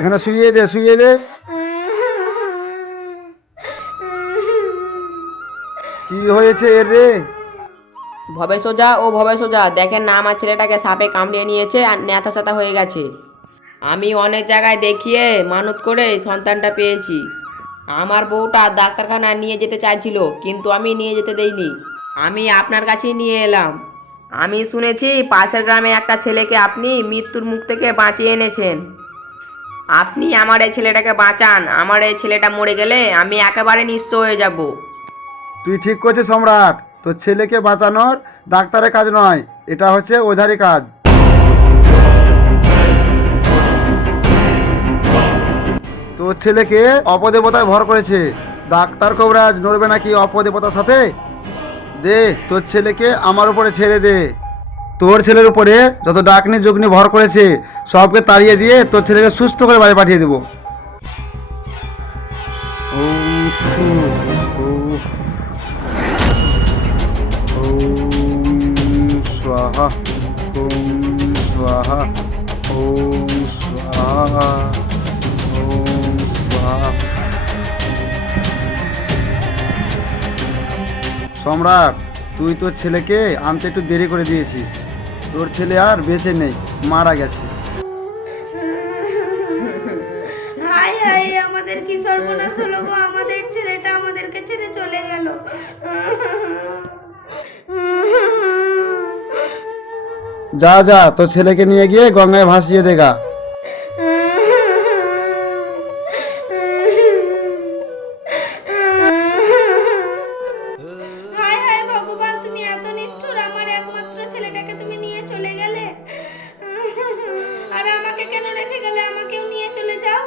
এখানে শুইয়ে দে। কি হয়েছে এর রে? ভবে সোজা ও ভবে সোজা, দেখেন না আমার ছেলেটাকে সাপে কামড়িয়ে নিয়েছে আর ন্যাথা স্যাথা হয়ে গেছে। আমি অনেক জায়গায় দেখিয়ে মানত করে সন্তানটা পেয়েছি। আমার বউটা ডাক্তারখানায় নিয়ে যেতে চাইছিল, কিন্তু আমি নিয়ে যেতে দেইনি। আমি আপনার কাছেই নিয়ে এলাম। আমি শুনেছি পাশের গ্রামে একটা ছেলেকে আপনি মৃত্যুর মুখ থেকে বাঁচিয়ে এনেছেন। আপনি আমার এই ছেলেটাকে বাঁচান, আমার এই ছেলেটা মরে গেলে আমি একেবারে নিঃস্ব হয়ে যাব। তুই ঠিক করছিস সম্রাট, তোর ছেলেকে বাঁচানোর ডাক্তারের কাজ নয়, এটা হচ্ছে ওঝারি কাজ। তোর ছেলেকে অপদেবতায় ভর করেছে, ডাক্তার কবরাজ নড়বে নাকি অপদেবতার সাথে? দে তোর ছেলেকে আমার উপরে ছেড়ে দে। তোর ছেলের উপরে যত ডাকনি যগ্নি ভর করেছে সবকে তাড়িয়ে দিয়ে তোর ছেলেকে সুস্থ করে বাড়ি পাঠিয়ে দেবো। स्वाहा ओम स्वाहा ओम स्वाहा ओम स्वाहा। সম্রাট, তুই তোর ছেলেকে আনতে একটু দেরি করে দিয়েছিস। তোর ছেলে আর বেঁচে নেই, মারা গেছে। হাই হাই, আমাদের কি সর্বনাশ হলো গো, আমাদের ছেলেটা আমাদেরকে ছেড়ে চলে গেল। যা যা তোর ছেলেকে নিয়ে গিয়ে গঙ্গায় ভাসিয়ে দেগা। হাই হাই ভগবান, তুমি এত নিষ্ঠুর, আমার একমাত্র ছেলেটাকে তুমি নিয়ে চলে গেলে। আর আমাকে কেন রেখে গেলে? আমাকেও নিয়ে চলে যাও।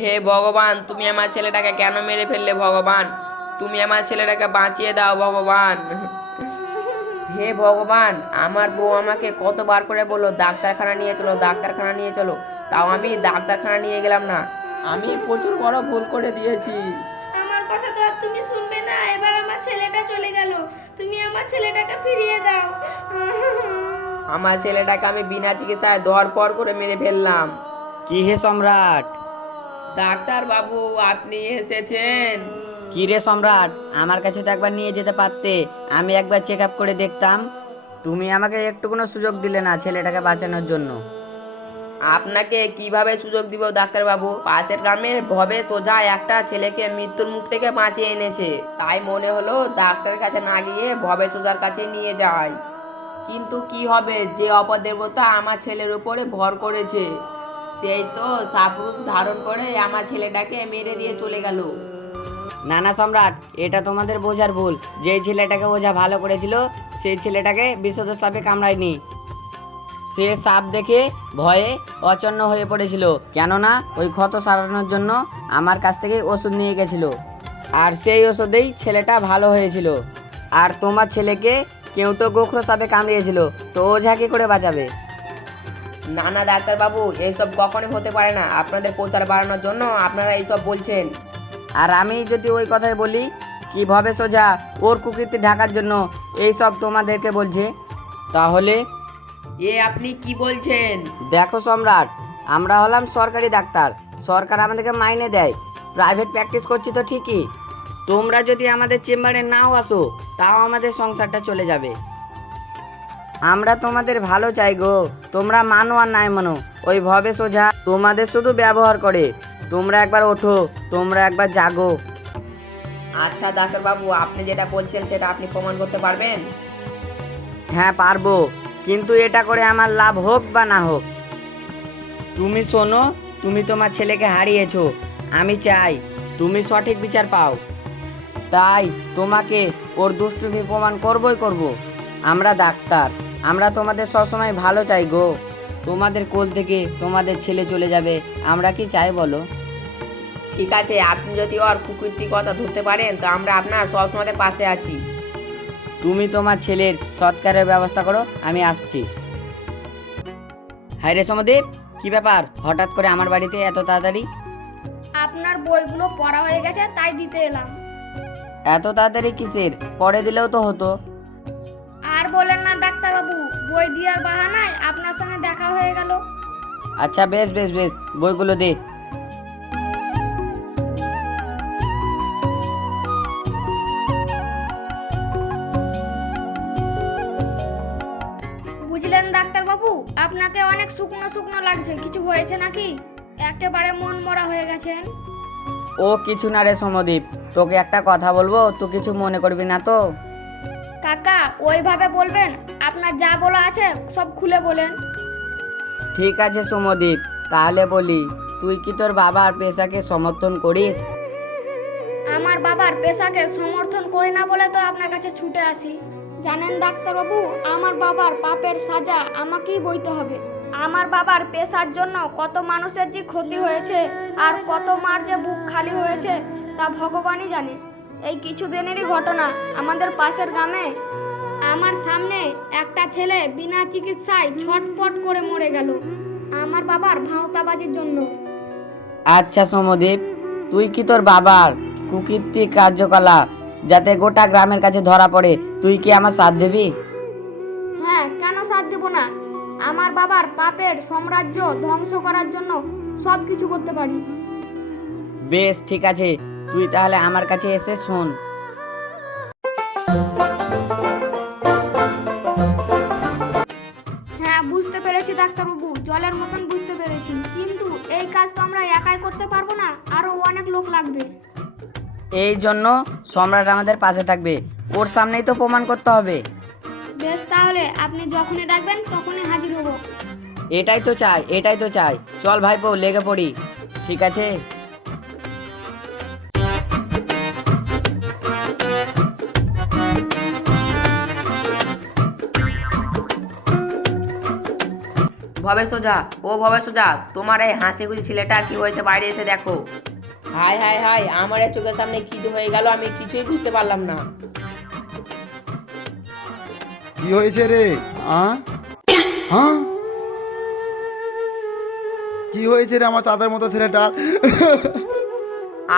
হে ভগবান, তুমি আমার ছেলেটাকে কেন মেরে ফেললে ভগবান? তুমি আমার ছেলেটাকে বাঁচিয়ে দাও ভগবান। হে ভগবান, আমার বউ আমাকে কতবার করে বললো ডাক্তারখানা নিয়ে চলো, ডাক্তারখানা নিয়ে চলো, তাও আমি ডাক্তারখানা নিয়ে গেলাম না। আমি প্রচুর বড় ভুল করে দিয়েছি। আমার কথা তো আর তুমি শুনবে না, এবার আমার ছেলেটা চলে গেল, তুমি আমার ছেলেটাকে ফিরিয়ে দাও। আমার ছেলেটাকে আমি বিনা চিকিৎসায় ধরপড় করে মেরে ফেললাম। কি হে সম্রাট? ডাক্তার বাবু, আপনি এসেছেন? কি রে সম্রাট, আমার কাছে তো একবার নিয়ে যেতে পারতে, আমি একবার চেক আপ করে দেখতাম। তুমি আমাকে একটুকুনো সুযোগ দিলে না ছেলেটাকে বাঁচানোর জন্য। আপনাকে কিভাবে সুযোগ দিব ডাক্তার বাবু? পাশের গ্রামের ভবে সোজা একটা ছেলেকে মৃত্যুর মুখ থেকে বাঁচিয়ে এনেছে, তাই মনে হলো ডাক্তারের কাছে না গিয়ে ভবে সোজার কাছে নিয়ে যায়। কিন্তু কি হবে, যে অপদেবতা আমার ছেলের উপরে ভর করেছে সেই তো সাপরূপ ধারণ করে আমার ছেলেটাকে মেরে দিয়ে চলে গেল। না না সম্রাট, এটা তোমাদের বোঝার ভুল। যেই ছেলেটাকে ওঝা ভালো করেছিল সেই ছেলেটাকে বিষধর সাপে কামড়ায়নি। সে সাপ দেখে ভয়ে অচন্ন হয়ে পড়েছিল, কেননা ওই ক্ষত সারানোর জন্য আমার কাছ থেকে ওষুধ নিয়ে গেছিল, আর সেই ওষুধেই ছেলেটা ভালো হয়েছিল। আর তোমার ছেলেকে কেউটো গোখরো সাপে কামড়িয়েছিল, তো ওঝা কি করে বাঁচাবে? না না ডাক্তার বাবু, এইসব কখনোই হতে পারে না। আপনাদের প্রচার বাড়ানোর জন্য আপনারা এইসব বলছেন। আর আমি যদি ওই কথাই বলি, কিভাবে সোজা ওর কুকীর্তি ঢাকার জন্য এই সব তোমাদেরকে বলছে, তাহলে এ আপনি কি বলছেন? দেখো সম্রাট, আমরা হলাম সরকারি ডাক্তার, সরকার আমাদেরকে মাইনে দেয়, প্রাইভেট প্র্যাকটিস করছি তো ঠিকই। তোমরা যদি আমাদের চেম্বারে নাও আসো, তাও আমাদের সংসারটা চলে যাবে। আমরা তোমাদের ভালো চাই গো, তোমরা মানো আর নাই মানো, ওই ভবে সোজা তোমাদের শুধু ব্যবহার করে। তোমরা একবার ওঠো, তোমরা একবার জাগো। আচ্ছা ডাক্তার বাবু, আপনি যেটা বলছেন সেটা আপনি প্রমাণ করতে পারবেন? হ্যাঁ পারবো, কিন্তু এটা করে আমার লাভ হোক বা না হোক। তুমি শোনো, তুমি তোমার ছেলেকে হারিয়েছো, আমি চাই তুমি সঠিক বিচার পাও, তাই তোমাকে ওর দুষ্টুমি প্রমাণ করবই করব। আমরা ডাক্তার, আমরা তোমাদের সবসময় ভালো চাই গো। তোমাদের কোল থেকে তোমাদের ছেলে চলে যাবে, আমরা কি চাই বলো? ঠিক আছে, আপনি যদি ওর কুকীর্তি কথা ধরতে পারেন তো আমরা আপনার সবসময় পাশে আছি। তুমি তোমার ছেলের সৎকারের ব্যবস্থা করো, আমি আসছি। হায় রে সমদেব, কি ব্যাপার হঠাৎ করে আমার বাড়িতে এত তাড়াতাড়ি? আপনার বইগুলো পড়া হয়ে গেছে, তাই দিতে এলাম। এত তাড়াতাড়ি কিসের? পরে দিলেও তো হতো। আর বলেন না ডাক্তারবাবু, বই দেওয়ার বাহানায় আপনার সঙ্গে দেখা হয়ে গেল। আচ্ছা বেশ বেশ বেশ, বইগুলো দে। বুঝলেন ডাক্তারবাবু, আপনাকে অনেক শুকনো শুকনো লাগছে, কিছু হয়েছে নাকি? একেবারে মন মরা হয়ে গেছেন। ও কিছু না রে সমদীপ, তোকে একটা কথা বলবো, তুই কিছু মনে করবি না তো? কাকা ওইভাবে বলবেন, আপনার যা বলা আছে সব খুলে বলেন। ঠিক আছে সমদীপ, তাহলে বলি, তুই কি তোর বাবার পেশাকে সমর্থন করিস? আমার বাবার পেশাকে সমর্থন করি না বলে তো আপনার কাছে ছুটে আসি। জানেন ডাক্তারবাবু, আমার বাবার পাপের সাজা আমাকেই বইতে হবে। আমার বাবার পেশার জন্য কত মানুষের যে ক্ষতি হয়েছে আর কত মার যে বুক খালি হয়েছে তা ভগবানই জানে। এই কিছুদিনেরই ঘটনা, আমাদের পাশের গ্রামে আমার সামনে একটা ছেলে বিনা চিকিৎসায় ছটপট করে মরে গেল আমার বাবার ভাঁওতাবাজির জন্য। আচ্ছা সমদীপ, তুই কি তোর বাবার কুকীর্তি কার্যকলাপ যাতে গোটা গ্রামের কাছে ধরা পড়ে, তুই কি আমার সাথ দিবি? হ্যাঁ, কেন সাথ দেব না? আমার বাবার পাপের সাম্রাজ্য ধ্বংস করার জন্য সব কিছু করতে পারি। বেশ ঠিক আছে, তুই তাহলে আমার কাছে এসে শোন। হ্যাঁ, বুঝতে পেরেছি ডাক্তারবাবু, জলের মতন বুঝতে পেরেছি, কিন্তু এই কাজ তো আমরা একাই করতে পারবো না, আরো অনেক লোক লাগবে। এই জন্য সম্রাট আমাদের পাশে থাকবে, ওর সামনেই তো প্রমাণ করতে হবে। বেশ, তাহলে আপনি যখনই ডাকবেন তখনই হাজির হব। এটাই তো চাই, এটাই তো চাই। চল ভাইপো, লেগে পড়ি। ঠিক আছে। ভবে সোজা, ও ভবে সোজা, তোমার এই হাসি খুশি ছেলেটার কি হয়েছে বাইরে এসে দেখো। হাই হাই হাই, আমার এই চোখের সামনে কিছু হয়ে গেল, আমি কিছুই বুঝতে পারলাম না। কি হয়েছে রে? হ্যাঁ, কি হয়েছে রে আমার চাঁদের মতো ছেলেটার?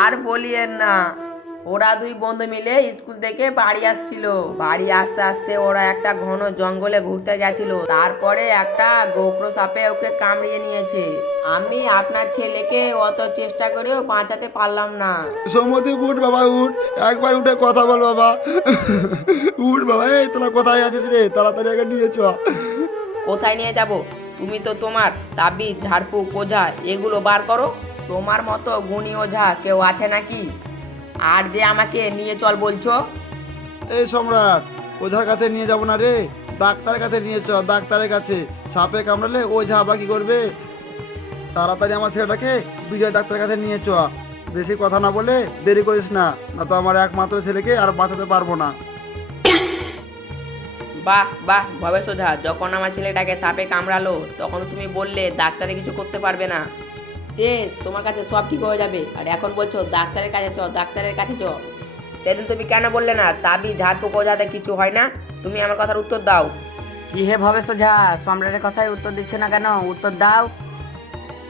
আর বলিয়েন না, ওরা দুই বন্ধু মিলে স্কুল থেকে বাড়ি আসছিল। বাড়ি আসতে আসতে ওরা একটা ঘন জঙ্গলে ঘুরতে গেছিল, তারপরে একটা গোপ্র সাপে ওকে কামড়িয়ে নিয়েছে। আমি আপনার ছেলেকে অত চেষ্টা করেও বাঁচাতে পারলাম না। সমতি উঠ বাবা, উঠ, একবার উঠে কথা বল বাবা। উঠ বাবা, এই তোরা কোথায় আছিস রে? তাড়াতাড়ি আগে নিয়ে চ। কোথায় নিয়ে যাব? তুমি তো তোমার তাবিজ, ঝাড়ফুঁক, ওঝা এগুলো বার করো। তোমার মতো গুণী ওঝা কেউ আছে নাকি? আর যে আমাকে নিয়ে চল বলছো? এই সম্রাট, ওঝার কাছে নিয়ে যাব না রে, ডাক্তারের কাছে নিয়ে চ। ডাক্তারের কাছে সাপে কামড়ালে ওঝা আবার কি করবে? তাড়াতাড়ি আমার ছেলেটাকে বিজয় ডাক্তারের কাছে নিয়ে চ। বেশি কথা না বলে দেরি করিস না, না তো আমার একমাত্র ছেলেকে আর বাঁচাতে পারবো না। বাহ বাহ ভবেশ ওঝা, যখন আমার ছেলেটাকে সাপে কামড়ালো তখন তুমি বললে ডাক্তারে কিছু করতে পারবে না, সে তোমার কাছে সব ঠিক হয়ে যাবে, আর এখন বলছো ডাক্তারের কাছে চ, ডাক্তারের কাছে চ। সেদিন তুমি কেন বললে না তাবিজ, ঝাড়ফুঁক, ওঝাতে কিছু হয় না? তুমি আমার কথার উত্তর দাও। কি হে ভবে সোজা, সম্রাটের কথায় উত্তর দিচ্ছে না কেন? উত্তর দাও।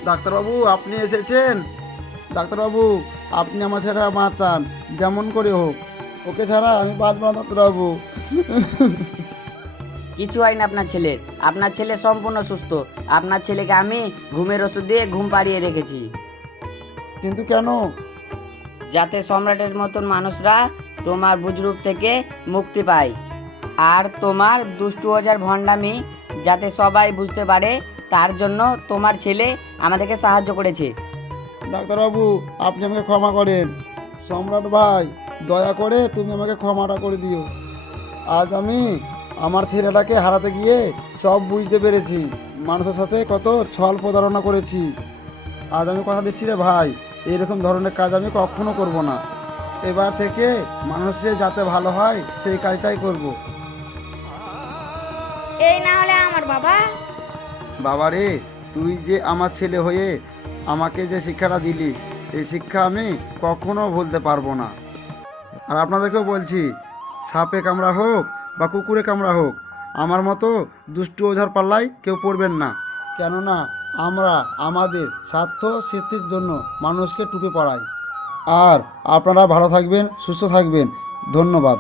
ডাক্তারবাবু আপনি এসেছেন? ডাক্তারবাবু আপনি আমার ছেলেটা বাঁচান, যেমন করে হোক। ওকে ছাড়া আমি বাঁচব না ডাক্তারবাবু। কিছু হয় না আপনার ছেলের, আপনার ছেলে সম্পূর্ণ সুস্থ। আপনার ছেলেকে আমি ঘুমের ওষুধ দিয়ে ঘুম পাড়িয়ে রেখেছি, কিন্তু কেন? যাতে সম্রাটের মতন মানুষরা তোমার বুজরুক থেকে মুক্তি পায়, আর তোমার দুষ্টু ওঝার ভণ্ডামি যাতে সবাই বুঝতে পারে, তার জন্য তোমার ছেলে আমাদেরকে সাহায্য করেছে। ডাক্তারবাবু আপনি আমাকে ক্ষমা করেন। সম্রাট ভাই, দয়া করে তুমি আমাকে ক্ষমাটা করে দিও। আজ আমি আমার ছেলেটাকে হারাতে গিয়ে সব বুঝতে পেরেছি, মানুষের সাথে কত ছল প্রতারণা করেছি। আজ আমি কথা দিচ্ছি রে ভাই, এরকম ধরনের কাজ আমি কখনো করব না। এবার থেকে মানুষের যাতে ভালো হয় সেই কাজটাই করব। এই না হলে আমার বাবা। বাবা রে, তুই যে আমার ছেলে হয়ে আমাকে যে শিক্ষাটা দিলি, এই শিক্ষা আমি কখনো ভুলতে পারবো না। আর আপনাদেরকেও বলছি, সাপে কামড়া হোক বা কুকুরে কামড়া হোক, আমার মতো দুষ্টু ওঝার পাল্লায় কেউ পড়বেন না। কেননা আমরা আমাদের স্বার্থ সিদ্ধির জন্য মানুষকে টুপে পড়াই। আর আপনারা ভালো থাকবেন, সুস্থ থাকবেন। ধন্যবাদ।